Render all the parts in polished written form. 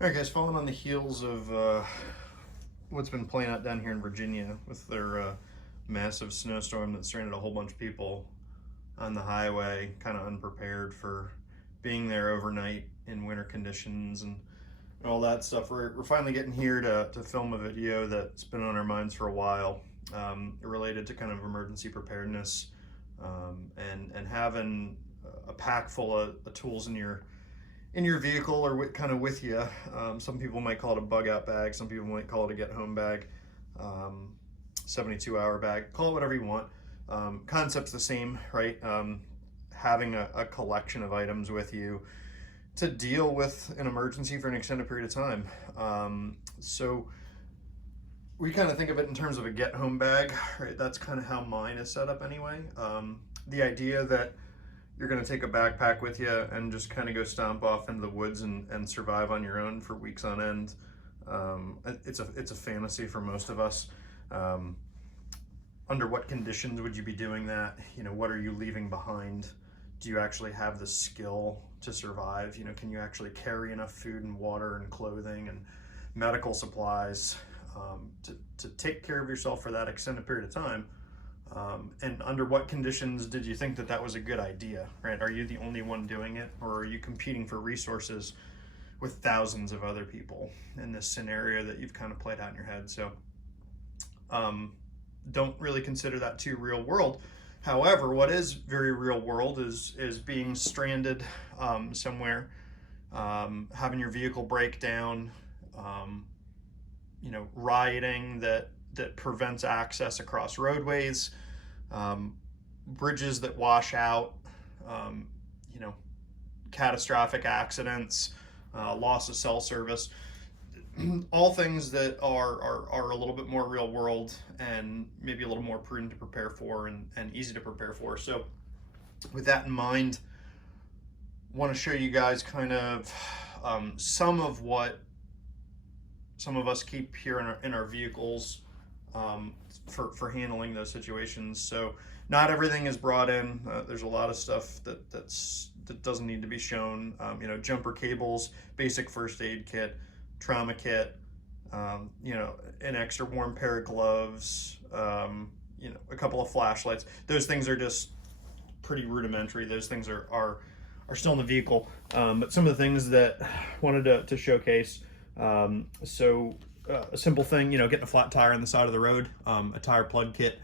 All right, guys, following on the heels of what's been playing out down here in Virginia with their massive snowstorm that stranded a whole bunch of people on the highway, kind of unprepared for being there overnight in winter conditions and all that stuff. We're finally getting here to film a video that's been on our minds for a while, related to kind of emergency preparedness, and having a pack full of tools in your vehicle or kind of with you. Some people might call it a bug out bag. Some people might call it a get home bag, 72-hour bag. Call it whatever you want. Concept's the same, right? Having a collection of items with you to deal with an emergency for an extended period of time. So we kind of think of it in terms of a get home bag, right? That's kind of how mine is set up anyway. The idea that you're going to take a backpack with you and just kind of go stomp off into the woods and survive on your own for weeks on end. It's a fantasy for most of us. Under what conditions would you be doing that? You know, what are you leaving behind? Do you actually have the skill to survive? You know, can you actually carry enough food and water and clothing and medical supplies to take care of yourself for that extended period of time? And under what conditions did you think that was a good idea, right? Are you the only one doing it, or are you competing for resources with thousands of other people in this scenario that you've kind of played out in your head? So don't really consider that too real world. However, what is very real world is being stranded somewhere, having your vehicle break down, you know, rioting that prevents access across roadways, bridges that wash out, you know, catastrophic accidents, loss of cell service, all things that are a little bit more real world and maybe a little more prudent to prepare for and easy to prepare for. So with that in mind, want to show you guys kind of some of what some of us keep here in our vehicles, for handling those situations. So not everything is brought in. There's a lot of stuff that doesn't need to be shown. You know, jumper cables, basic first aid kit, trauma kit, you know, an extra warm pair of gloves, you know, a couple of flashlights. Those things are just pretty rudimentary. Those things are still in the vehicle. But some of the things that I wanted to showcase. A simple thing, you know, getting a flat tire on the side of the road, a tire plug kit.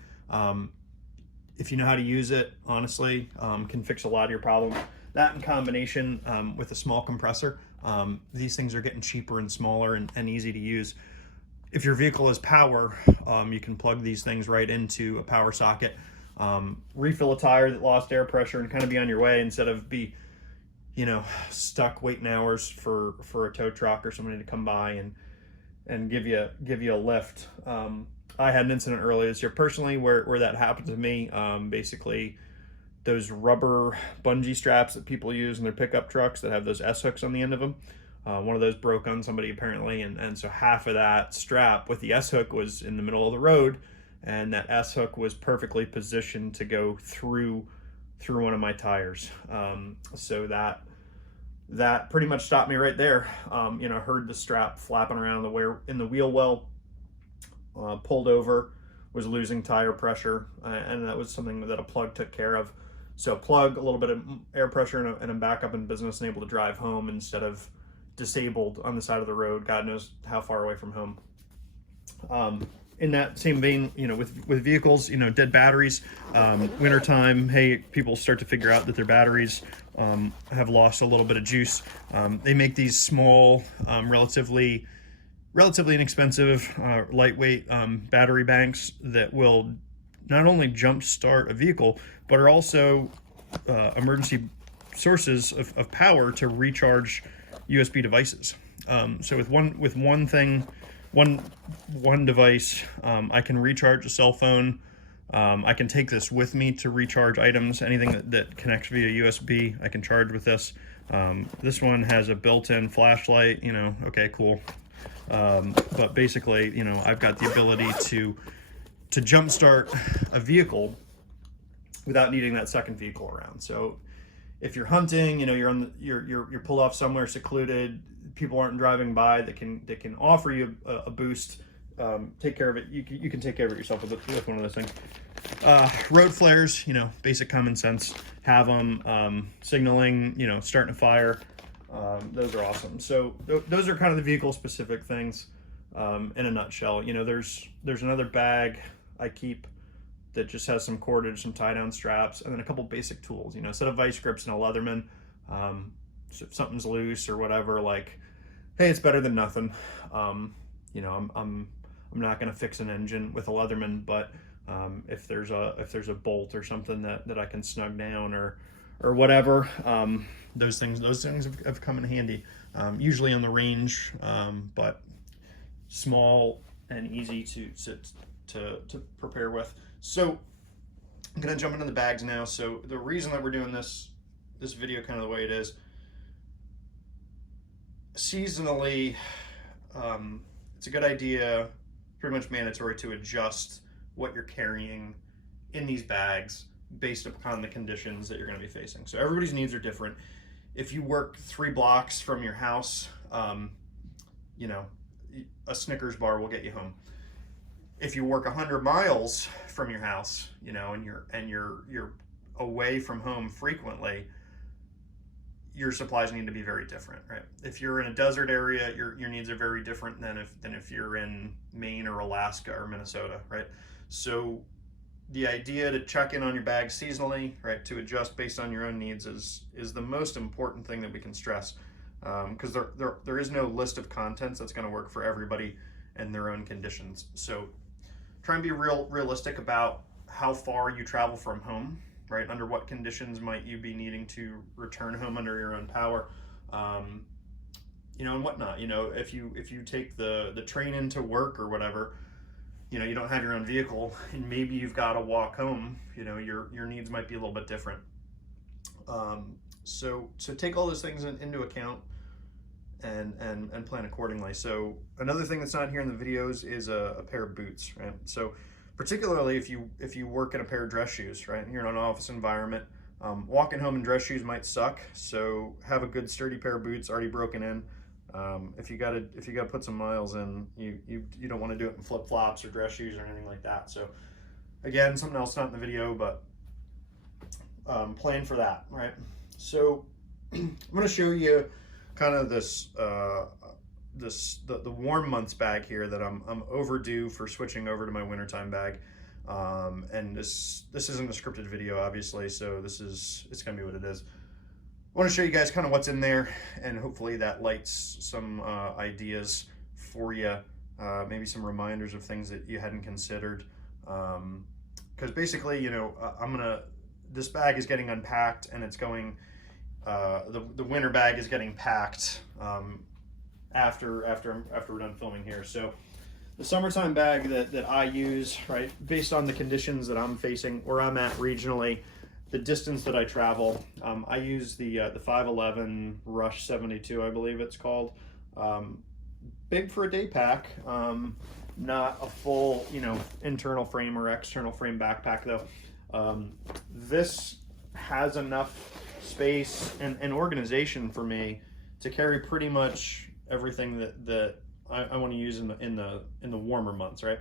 If you know how to use it, honestly, can fix a lot of your problems. That in combination with a small compressor. These things are getting cheaper and smaller and easy to use. If your vehicle has power, you can plug these things right into a power socket. Refill a tire that lost air pressure and kind of be on your way instead of be, you know, stuck waiting hours for a tow truck or somebody to come by and give you a lift. I had an incident earlier this year personally where that happened to me. Basically, those rubber bungee straps that people use in their pickup trucks that have those S-hooks on the end of them. One of those broke on somebody apparently, and so half of that strap with the S-hook was in the middle of the road, and that S-hook was perfectly positioned to go through one of my tires. So that pretty much stopped me right there. You know, heard the strap flapping around in the wheel well, pulled over, was losing tire pressure, and that was something that a plug took care of. So plug, a little bit of air pressure, and I'm back up in business and able to drive home instead of disabled on the side of the road, God knows how far away from home. In that same vein, you know, with vehicles, you know, dead batteries, wintertime, hey, people start to figure out that their batteries have lost a little bit of juice. They make these small, relatively inexpensive, lightweight battery banks that will not only jumpstart a vehicle, but are also emergency sources of power to recharge USB devices. So with one device, I can recharge a cell phone. I can take this with me to recharge items. Anything that connects via USB, I can charge with this. This one has a built-in flashlight, you know, okay, cool. But basically, you know, I've got the ability to jumpstart a vehicle without needing that second vehicle around. So if you're hunting, you know, you're pulled off somewhere secluded, people aren't driving by that can offer you a boost. Take care of it. You can take care of it yourself with one of those things. Road flares, you know, basic common sense. Have them. Signaling, you know, starting a fire. Those are awesome. So those are kind of the vehicle specific things in a nutshell. You know, there's another bag I keep that just has some cordage, some tie down straps, and then a couple basic tools. You know, a set of vice grips and a Leatherman. So if something's loose or whatever, like, hey, it's better than nothing. You know, I'm not going to fix an engine with a Leatherman, but if there's a bolt or something that I can snug down or whatever, those things have come in handy. Usually on the range, but small and easy to prepare with. So I'm gonna jump into the bags now. So the reason that we're doing this video kind of the way it is, seasonally, it's a good idea, pretty much mandatory, to adjust what you're carrying in these bags based upon the conditions that you're going to be facing. So everybody's needs are different. If you work 3 blocks from your house, you know, a Snickers bar will get you home. If you work 100 miles from your house, you know, and you're away from home frequently, your supplies need to be very different, right? If you're in a desert area, your needs are very different than if you're in Maine or Alaska or Minnesota, right? So the idea to check in on your bags seasonally, right, to adjust based on your own needs is the most important thing that we can stress, because there is no list of contents that's going to work for everybody and their own conditions. So try and be realistic about how far you travel from home, right? Under what conditions might you be needing to return home under your own power, you know, and whatnot. You know, if you take the train into work or whatever, you know, you don't have your own vehicle and maybe you've got to walk home, you know, your needs might be a little bit different. So take all those things into account and plan accordingly. So another thing that's not here in the videos is a pair of boots, right? So particularly if you work in a pair of dress shoes, right? You're in an office environment, walking home in dress shoes might suck. So have a good sturdy pair of boots already broken in. If you gotta put some miles in, you don't want to do it in flip flops or dress shoes or anything like that. So again, something else not in the video, but plan for that, right? So I'm going to show you kind of the warm months bag here that I'm overdue for switching over to my wintertime bag. And this isn't a scripted video, obviously, so it's gonna be what it is. I want to show you guys kind of what's in there, and hopefully that lights some ideas for you, maybe some reminders of things that you hadn't considered. Because basically, you know, this bag is getting unpacked, and it's going, the winter bag is getting packed after we're done filming here. So the summertime bag that I use, right, based on the conditions that I'm facing, where I'm at regionally, the distance that I travel, I use the 511 Rush 72, I believe it's called. Big for a day pack, not a full, you know, internal frame or external frame backpack though. This has enough space and organization for me to carry pretty much everything that I want to use in the warmer months, right?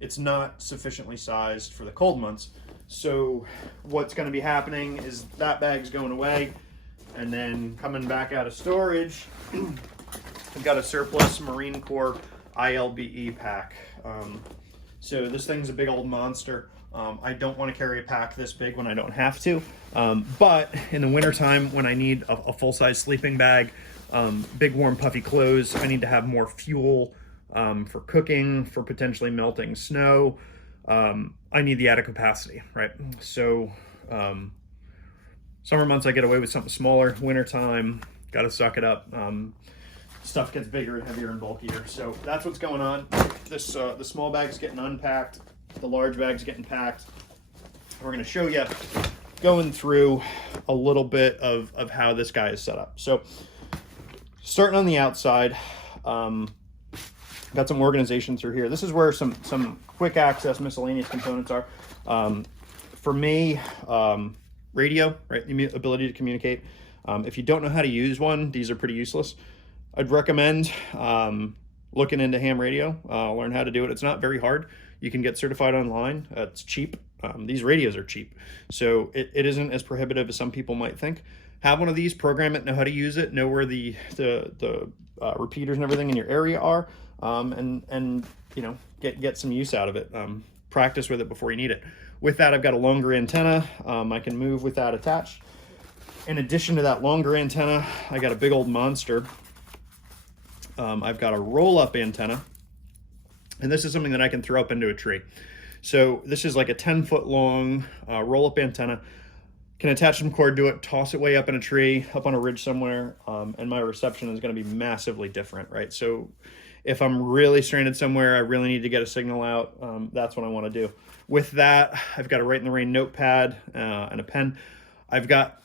It's not sufficiently sized for the cold months. So what's going to be happening is that bag's going away, and then coming back out of storage, I've got a surplus Marine Corps ILBE pack. So this thing's a big old monster. I don't want to carry a pack this big when I don't have to, but in the wintertime when I need a full-size sleeping bag, big warm puffy clothes, I need to have more fuel for cooking, for potentially melting snow. I need the added capacity, right? So summer months I get away with something smaller. Wintertime, gotta suck it up. Stuff gets bigger and heavier and bulkier. So that's what's going on. This the small bag's getting unpacked, the large bag's getting packed. We're gonna show you going through a little bit of how this guy is set up. So starting on the outside, got some organization through here. This is where some quick access miscellaneous components are. For me, radio, right? The ability to communicate. If you don't know how to use one, these are pretty useless. I'd recommend looking into ham radio, learn how to do it. It's not very hard. You can get certified online. It's cheap. These radios are cheap, so it isn't as prohibitive as some people might think. Have one of these, program it, know how to use it, know where the repeaters and everything in your area are, and you know, get some use out of it. Practice with it before you need it. With that, I've got a longer antenna. I can move with that attached. In addition to that longer antenna, I got a big old monster. I've got a roll-up antenna, and this is something that I can throw up into a tree. So this is like a 10-foot long roll-up antenna. Can attach some cord to it, toss it way up in a tree, up on a ridge somewhere, and my reception is going to be massively different, right? So if I'm really stranded somewhere, I really need to get a signal out, that's what I want to do. With that, I've got a Right in the Rain notepad and a pen. I've got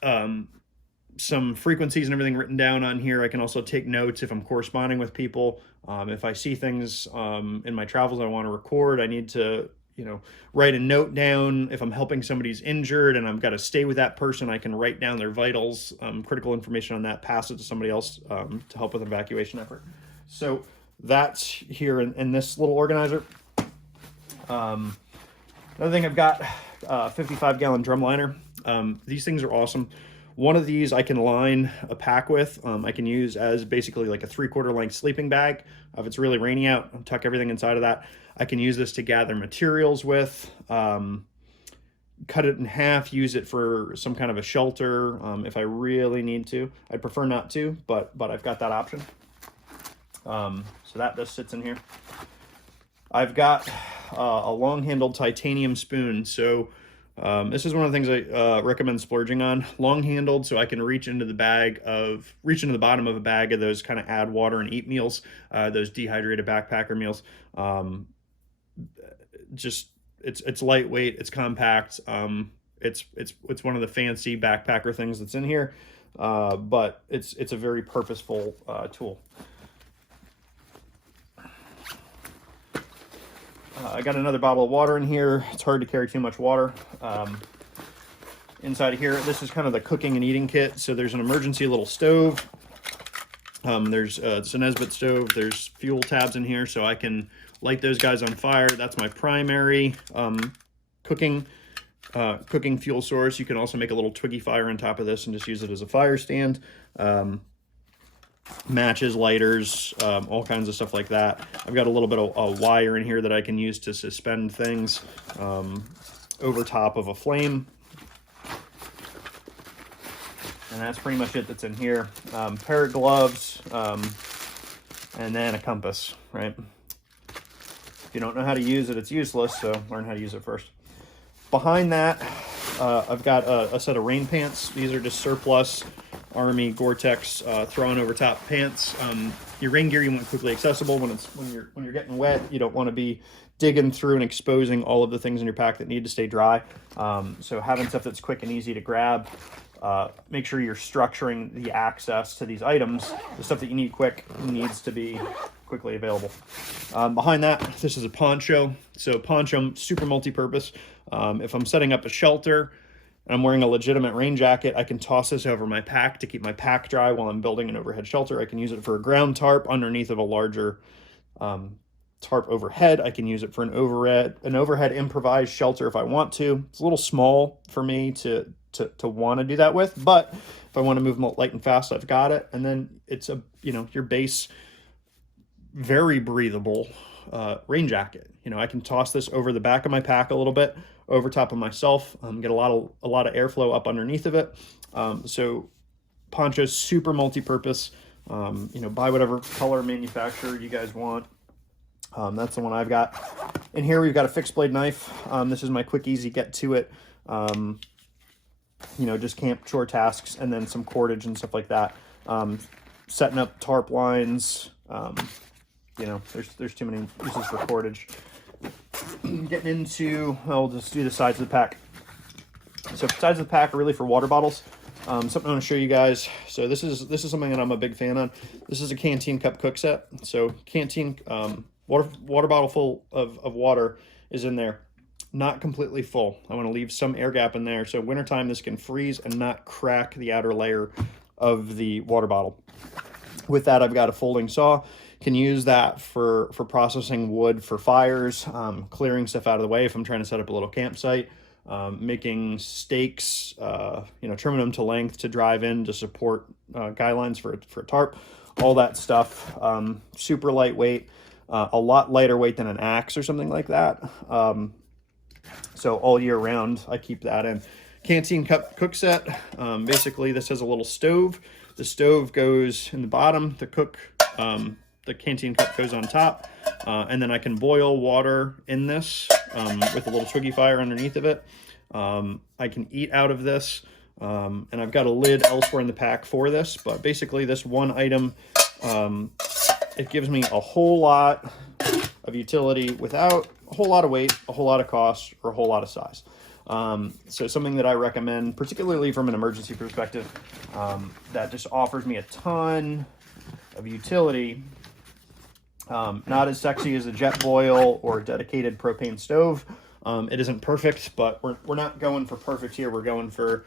some frequencies and everything written down on here. I can also take notes if I'm corresponding with people. If I see things in my travels I want to record, I need to, you know, write a note down. If I'm helping somebody's injured and I've got to stay with that person, I can write down their vitals, critical information on that, pass it to somebody else to help with an evacuation effort. So that's here in this little organizer. Another thing, I've got a 55-gallon drum liner. These things are awesome. One of these I can line a pack with. I can use as basically like a 3/4 length sleeping bag. If it's really rainy out, I'll tuck everything inside of that. I can use this to gather materials with, cut it in half, use it for some kind of a shelter if I really need to. I'd prefer not to, but I've got that option. So that just sits in here. I've got a long-handled titanium spoon. So this is one of the things I recommend splurging on. Long-handled, so I can reach into the bottom of a bag of those kind of add water and eat meals, those dehydrated backpacker meals. Just it's lightweight, it's compact. It's one of the fancy backpacker things that's in here, but it's a very purposeful tool. I got another bottle of water in here. It's hard to carry too much water. Inside of here, this is kind of the cooking and eating kit. So there's an emergency little stove. It's a Nesbitt stove. There's fuel tabs in here, so I can light those guys on fire. That's my primary cooking fuel source. You can also make a little twiggy fire on top of this and just use it as a fire stand. Matches, lighters, all kinds of stuff like that. I've got a little bit of wire in here that I can use to suspend things over top of a flame. And that's pretty much it that's in here. Pair of gloves, and then a compass, right? If you don't know how to use it, it's useless, so learn how to use it first. Behind that, I've got a set of rain pants. These are just surplus Army Gore-Tex thrown over top pants. Your rain gear you want quickly accessible when you're getting wet. You don't want to be digging through and exposing all of the things in your pack that need to stay dry. So having stuff that's quick and easy to grab. Make sure you're structuring the access to these items. The stuff that you need quick needs to be quickly available. Behind that, this is a poncho. So poncho, super multi-purpose. If I'm setting up a shelter and I'm wearing a legitimate rain jacket, I can toss this over my pack to keep my pack dry while I'm building an overhead shelter. I can use it for a ground tarp underneath of a larger tarp overhead. I can use it for an overhead improvised shelter if I want to. It's a little small for me to want to do that with, but if I want to move light and fast, I've got it. And then it's your base, very breathable rain jacket. I can toss this over the back of my pack a little bit, over top of myself, get a lot of airflow up underneath of it. So poncho's super multi-purpose. Buy whatever color manufacturer you guys want. That's the one I've got. In here we've got a fixed blade knife. This is my quick, easy get to it. Just camp chore tasks, and then some cordage and stuff like that. Setting up tarp lines. There's too many uses for cordage. Getting into, I'll just do the sides of the pack. So sides of the pack are really for water bottles. Something I want to show you guys. So this is something that I'm a big fan on. This is a canteen cup cook set. So canteen water bottle full of water is in there. Not completely full. I want to leave some air gap in there. So wintertime, this can freeze and not crack the outer layer of the water bottle. With that, I've got a folding saw. Can use that for processing wood for fires, clearing stuff out of the way if I'm trying to set up a little campsite, making stakes, trimming them to length to drive in to support guy lines for a tarp, all that stuff. Super lightweight, a lot lighter weight than an axe or something like that. So all year round, I keep that in. Canteen cup cook set. Basically, this has a little stove. The stove goes in the bottom. The canteen cup goes on top, and then I can boil water in this with a little twiggy fire underneath of it. I can eat out of this, and I've got a lid elsewhere in the pack for this, but basically this one item, it gives me a whole lot of utility without a whole lot of weight, a whole lot of cost, or a whole lot of size. So something that I recommend, particularly from an emergency perspective, that just offers me a ton of utility. Not as sexy as a jet boil or a dedicated propane stove. It isn't perfect, but we're not going for perfect here. We're going for,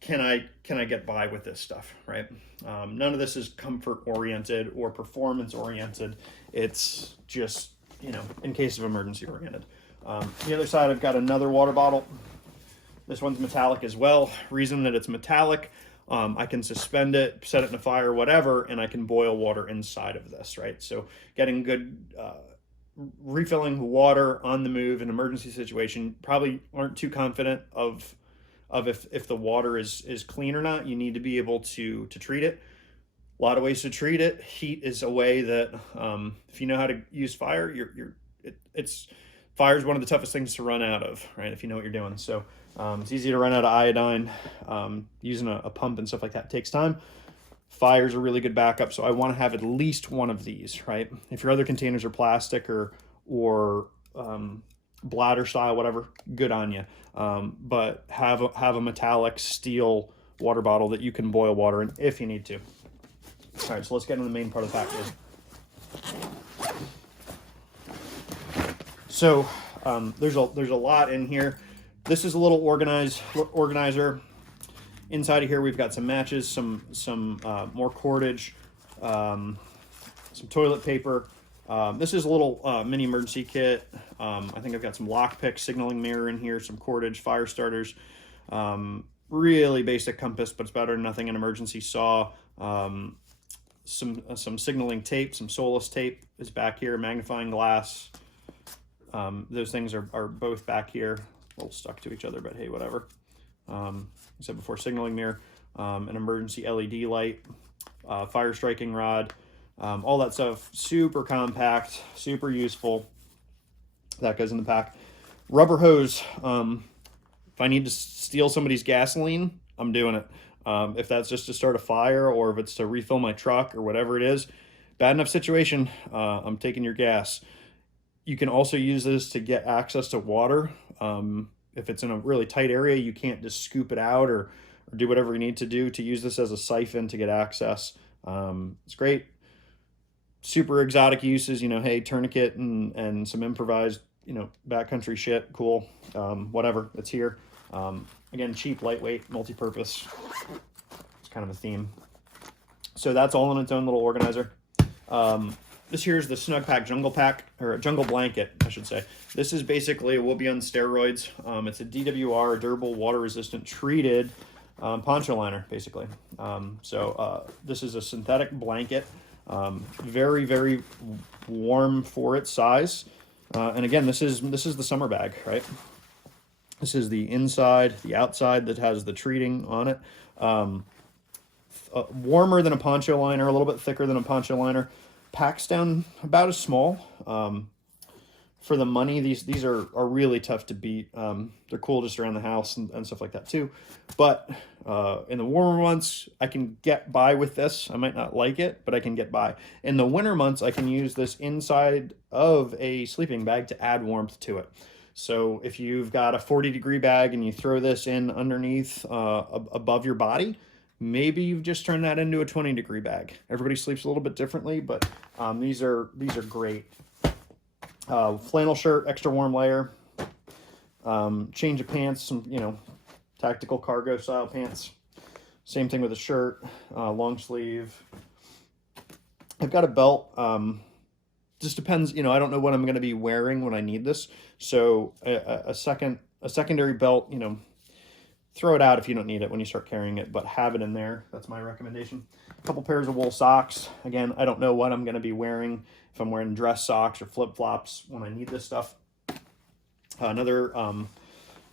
can I get by with this stuff, right? None of this is comfort oriented or performance oriented. It's just, in case of emergency oriented. The other side, I've got another water bottle. This one's metallic as well. Reason that it's metallic, I can suspend it, set it in a fire, whatever, and I can boil water inside of this, right? So getting good, refilling water on the move in an emergency situation, probably aren't too confident of if the water is clean or not. You need to be able to treat it. A lot of ways to treat it. Heat is a way that, if you know how to use fire, fire is one of the toughest things to run out of, right? If you know what you're doing. So it's easy to run out of iodine. Using a pump and stuff like that takes time. Fire's a really good backup, so I want to have at least one of these, right? If your other containers are plastic or bladder style, whatever, good on you. But have a metallic steel water bottle that you can boil water in if you need to. All right, so let's get into the main part of the package. So there's a lot in here. This is a little organizer. Inside of here, we've got some matches, some more cordage, some toilet paper. This is a little mini emergency kit. I think I've got some lock picks, signaling mirror in here, some cordage, fire starters. Really basic compass, but it's better than nothing. An emergency saw. Some signaling tape, some Solus tape is back here. Magnifying glass. Those things are both back here. A little stuck to each other, but hey, whatever. I said before, signaling mirror, an emergency LED light, fire striking rod, all that stuff. Super compact, super useful. That goes in the pack. Rubber hose. If I need to steal somebody's gasoline, I'm doing it. If that's just to start a fire or if it's to refill my truck or whatever it is, bad enough situation, I'm taking your gas. You can also use this to get access to water. If it's in a really tight area, you can't just scoop it out or do whatever you need to do to use this as a siphon to get access. It's great. Super exotic uses, hey, tourniquet and some improvised, backcountry shit, cool. Whatever, it's here. Again, cheap, lightweight, multi-purpose. It's kind of a theme. So that's all in its own little organizer. This here is the Snug Pack Jungle Pack, or Jungle Blanket, I should say. This is basically a Whoopee on steroids. It's a DWR, durable, water-resistant, treated poncho liner, basically. This is a synthetic blanket. Very, very warm for its size. And again, this is the summer bag, right? This is the inside, the outside that has the treating on it. Warmer than a poncho liner, a little bit thicker than a poncho liner. Packs down about as small. For the money, these are really tough to beat. They're cool just around the house and stuff like that too. But in the warmer months, I can get by with this. I might not like it, but I can get by. In the winter months, I can use this inside of a sleeping bag to add warmth to it. So if you've got a 40-degree bag and you throw this in underneath above your body, maybe you've just turned that into a 20-degree bag. Everybody sleeps a little bit differently, but these are great. Flannel shirt, extra warm layer. Change of pants, some tactical cargo style pants. Same thing with a shirt, long sleeve. I've got a belt. Just depends, you know, I don't know what I'm going to be wearing when I need this. So a secondary belt, you know, throw it out if you don't need it when you start carrying it, but have it in there. That's my recommendation. A couple pairs of wool socks. Again, I don't know what I'm going to be wearing, if I'm wearing dress socks or flip-flops when I need this stuff.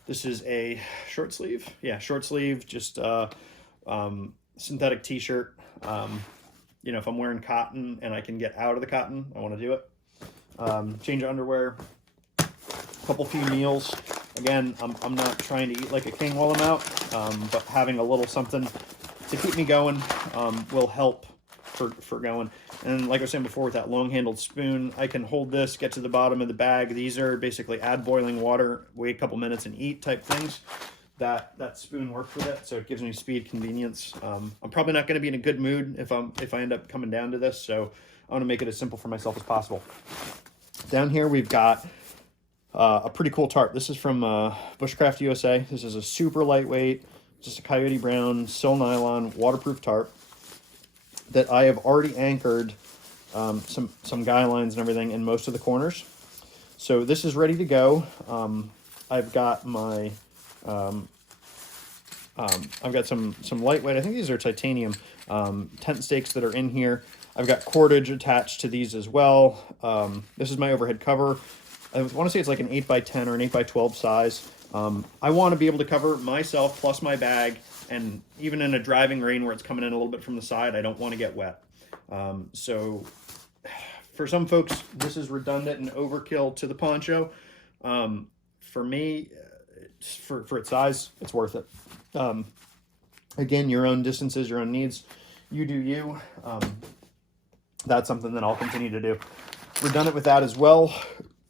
This is a short sleeve. Yeah, short sleeve, just synthetic t-shirt. You know, if I'm wearing cotton and I can get out of the cotton, I want to do it. Change of underwear, a couple few meals. Again, I'm not trying to eat like a king while I'm out, but having a little something to keep me going will help for going. And like I was saying before, with that long-handled spoon, I can hold this, get to the bottom of the bag. These are basically add boiling water, wait a couple minutes and eat type things. That spoon works with it, so it gives me speed, convenience. I'm probably not going to be in a good mood if I end up coming down to this, so I want to make it as simple for myself as possible. Down here we've got a pretty cool tarp. This is from Bushcraft USA. This is a super lightweight, just a coyote brown, sil nylon, waterproof tarp that I have already anchored some guy lines and everything in most of the corners. So this is ready to go. I've got my I've got some lightweight, I think these are titanium tent stakes that are in here. I've got cordage attached to these as well. This is my overhead cover. I want to say it's like an 8x10 or an 8x12 size. I want to be able to cover myself plus my bag, and even in a driving rain where it's coming in a little bit from the side, I don't want to get wet. So for some folks, this is redundant and overkill to the poncho. For me, for its size, it's worth it. Again, your own distances, your own needs, you do you. That's something that I'll continue to do. Redundant with that as well.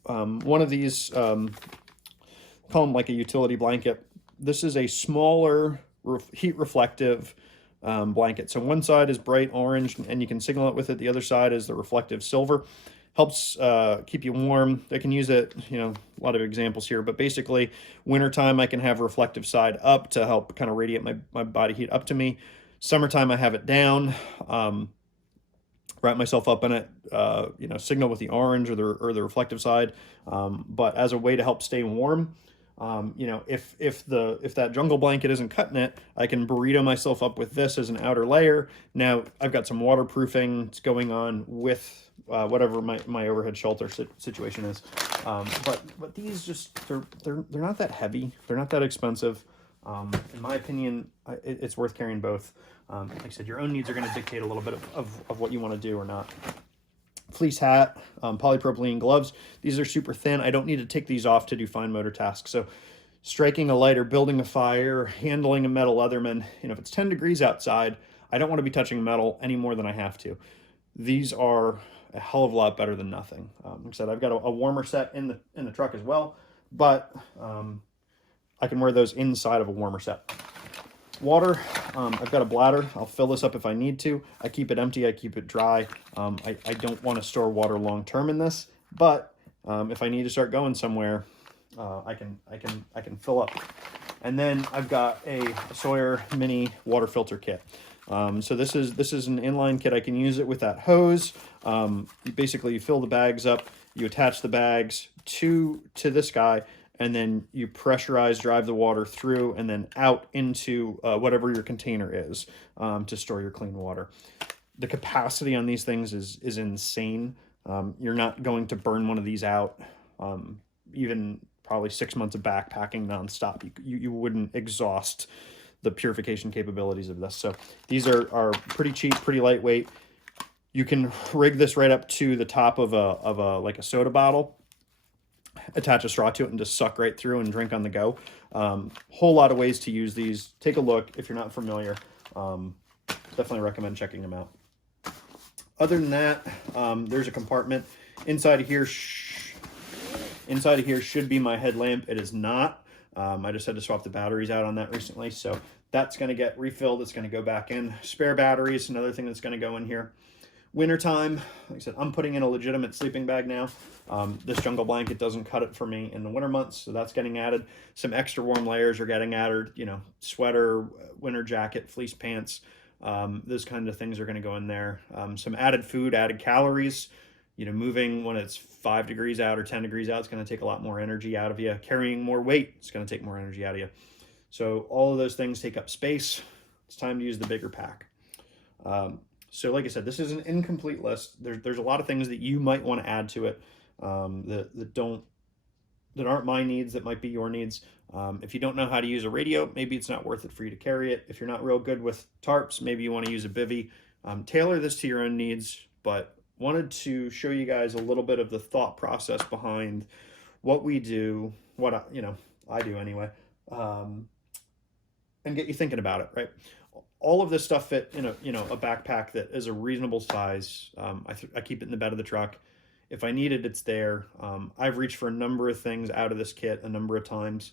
One of these, call them like a utility blanket. This is a smaller heat reflective blanket. So one side is bright orange and you can signal it with it. The other side is the reflective silver. Helps keep you warm. I can use it, you know, a lot of examples here, but basically wintertime I can have reflective side up to help kind of radiate my body heat up to me. Summertime I have it down, wrap myself up in it, you know, signal with the orange or the reflective side. But as a way to help stay warm, you know, if that jungle blanket isn't cutting it, I can burrito myself up with this as an outer layer. Now I've got some waterproofing going on with whatever my overhead shelter situation is. But these just, they're not that heavy. They're not that expensive. In my opinion, it's worth carrying both. Like I said, your own needs are going to dictate a little bit of what you want to do or not. Fleece hat, polypropylene gloves. These are super thin. I don't need to take these off to do fine motor tasks. So striking a light or building a fire, handling a metal Leatherman, you know, if it's 10 degrees outside, I don't want to be touching metal any more than I have to. These are a hell of a lot better than nothing. Like I said, I've got a warmer set in the truck as well, but I can wear those inside of a warmer set. Water, I've got a bladder. I'll fill this up if I need to. I keep it empty, I keep it dry. I don't want to store water long term in this, but if I need to start going somewhere, I can fill up. And then I've got a Sawyer mini water filter kit. So this is an inline kit. I can use it with that hose. You fill the bags up, you attach the bags to this guy, and then you pressurize, drive the water through, and then out into whatever your container is to store your clean water. The capacity on these things is insane. You're not going to burn one of these out, even probably 6 months of backpacking nonstop. You wouldn't exhaust the purification capabilities of this. So these are pretty cheap, pretty lightweight. You can rig this right up to the top of like a soda bottle, attach a straw to it, and just suck right through and drink on the go. Whole lot of ways to use these. Take a look if you're not familiar. Definitely recommend checking them out. Other than that, there's a compartment inside of here. Inside of here should be my headlamp. It is not. I just had to swap the batteries out on that recently, so that's going to get refilled. It's going to go back in. Spare batteries, another thing that's going to go in here. Wintertime, like I said, I'm putting in a legitimate sleeping bag now. This jungle blanket doesn't cut it for me in the winter months, so that's getting added. Some extra warm layers are getting added, you know, sweater, winter jacket, fleece pants. Those kind of things are going to go in there. Some added food, added calories. You know, moving when it's 5 degrees out or 10 degrees out, it's going to take a lot more energy out of you. Carrying more weight, it's going to take more energy out of you. So all of those things take up space. It's time to use the bigger pack. So like I said, this is an incomplete list. There's a lot of things that you might want to add to it that aren't my needs, that might be your needs. If you don't know how to use a radio, maybe it's not worth it for you to carry it. If you're not real good with tarps, maybe you want to use a bivvy. Tailor this to your own needs, but wanted to show you guys a little bit of the thought process behind what we do, what I do anyway, and get you thinking about it, right? All of this stuff fit in a backpack that is a reasonable size. I keep it in the bed of the truck. If I need it, it's there. I've reached for a number of things out of this kit a number of times.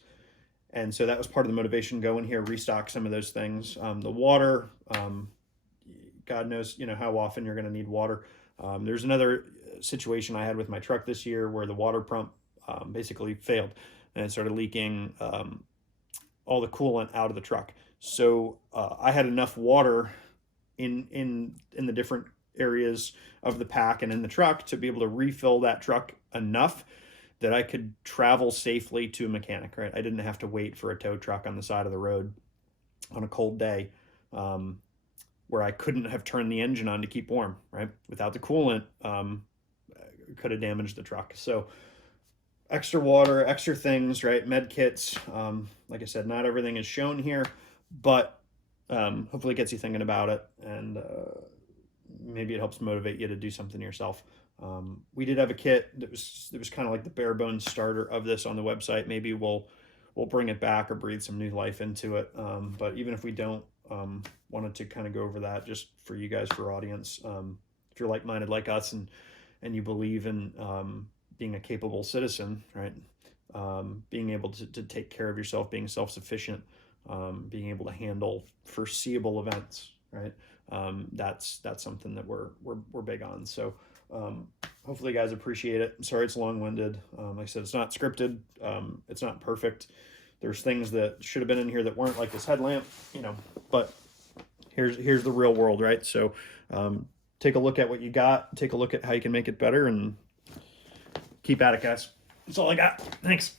And so that was part of the motivation. Go in here, restock some of those things. The water, God knows, how often you're going to need water. There's another situation I had with my truck this year where the water pump basically failed and it started leaking all the coolant out of the truck. So I had enough water in the different areas of the pack and in the truck to be able to refill that truck enough that I could travel safely to a mechanic, right? I didn't have to wait for a tow truck on the side of the road on a cold day where I couldn't have turned the engine on to keep warm, right? Without the coolant, could have damaged the truck. So extra water, extra things, right? Med kits. Like I said, not everything is shown here, but hopefully it gets you thinking about it, and maybe it helps motivate you to do something yourself. We did have a kit that was kind of like the bare bones starter of this on the website. Maybe we'll bring it back or breathe some new life into it. But even if we don't, wanted to kind of go over that just for you guys, for audience. If you're like-minded like us and you believe in being a capable citizen, right? Being able to take care of yourself, being self-sufficient, being able to handle foreseeable events, right? That's something that we're big on. So hopefully you guys appreciate it. I'm sorry it's long-winded. Like I said, it's not scripted. It's not perfect. There's things that should have been in here that weren't, like this headlamp, but here's the real world, right? So take a look at what you got, take a look at how you can make it better, and keep at it, guys. That's all I got. Thanks.